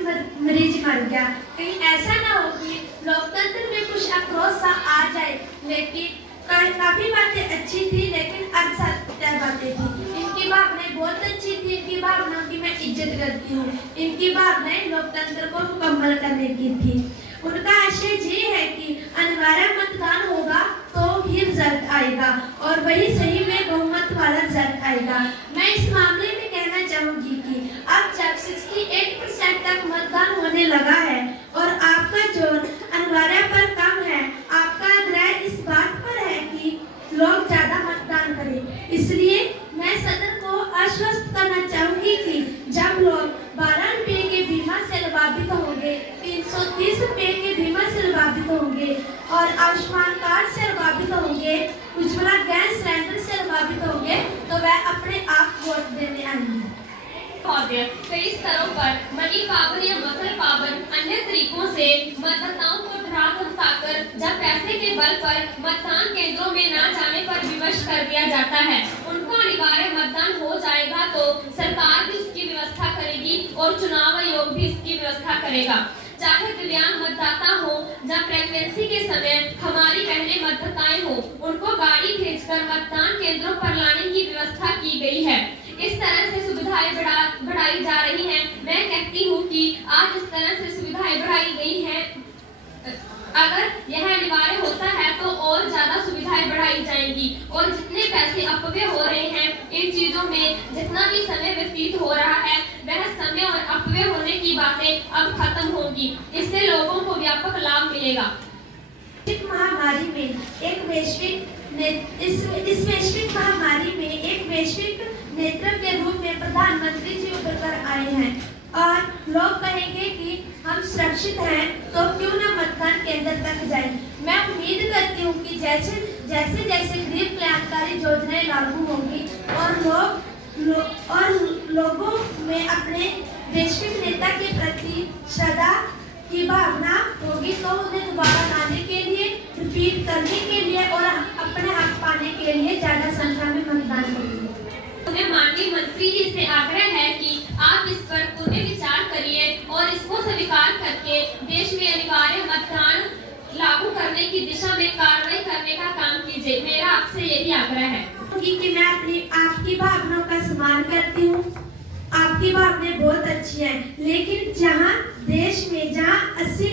मरीज मर गया। कहीं ऐसा ना हो कि लोकतंत्र में कुछ आक्रोश सा आ जाए, लेकिन काफी बातें अच्छी थी लेकिन अनसत्य बातें थी। इनकी भावनाएं बहुत अच्छी थी, इनकी भावनाओं की मैं इज्जत करती हूँ। इनकी भावनाएं लोकतंत्र को मुकम्मल करने की थी। उनका आशय ये है कि अनिवार्य मतदान होगा तो ही रिजल्ट आएगा और वही सही में बहुमत वाला रिजल्ट आएगा। मैं इस मामले में कहना चाहूंगी कि अब जब 68% तक मतदान होने लगा है और आपका जोर अनिवार्य पर कम है, आपका आग्रह इस बात पर है कि लोग ज्यादा मतदान करें। इसलिए मैं सदन को आश्वस्त करना चाहूंगी कि जब लोग 12 रुपये के बीमा से लाभान्वित होंगे, 330 रुपये के बीमा से लाभान्वित होंगे और आयुष्मान कार्ड से लाभान्वित होंगे, उज्ज्वला गैस सिलेंडर से लाभान्वित होंगे, तो वह अपने आप वोट देने आएंगे। कई स्तरों पर मनी पावर या मसल पावर अन्य तरीकों से मतदाताओं को डरा धमकाकर जब पैसे के बल पर मतदान केंद्रों में न जाने पर विवश कर दिया जाता है, उनको अनिवार्य मतदान हो जाएगा तो सरकार भी उसकी व्यवस्था करेगी और चुनाव आयोग भी इसकी व्यवस्था करेगा। चाहे दिव्यांग मतदाता हो या प्रेगनेंसी के समय हमारी बहनें मतदाताएं हो, उनको गाड़ी भेजकर मतदान केंद्रों पर लाने की व्यवस्था की गई है। इस तरह से सुविधा सुविधाएं बढ़ाई जा रही हैं। मैं कहती हूँ कि आज इस तरह से सुविधाएं बढ़ाई गई हैं, अगर यह अनिवार्य होता है तो और ज्यादा सुविधाएं बढ़ाई जाएंगी और जितने पैसे अपव्यय हो रहे हैं इन चीजों में, जितना भी समय व्यतीत हो रहा है, वह समय और अपव्यय होने की बातें अब खत्म होंगी। इससे लोगों को व्यापक लाभ मिलेगा। महामारी में एक वैश्विक इस वैश्विक महामारी में एक वैश्विक नेतृत्व के रूप में प्रधानमंत्री जी उभर कर आए हैं और लोग कहेंगे कि हम सुरक्षित हैं तो क्यों न मतदान केंद्र तक जाएं। मैं उम्मीद करती हूँ कि जैसे जैसे गरीब कल्याणकारी योजनाएं लागू होंगी और लोगों में अपने वैश्विक नेता के प्रति श्रद्धा की भावना होगी तो उन्हें दोबारा लाने के लिए, रिपीट करने के लिए और अपने हक पाने के लिए ज्यादा संख्या में मतदान करेंगे। माननीय मंत्री जी से आग्रह है कि आप इस पर पुनः विचार करिए और इसको स्वीकार करके देश में अनिवार्य मतदान लागू करने की दिशा में कार्रवाई करने का काम कीजिए। मेरा आपसे यही आग्रह है कि मैं आपकी भावनाओं का सम्मान करती हूँ। आपकी भावनाएं बहुत अच्छी हैं, लेकिन जहाँ देश में जहाँ 80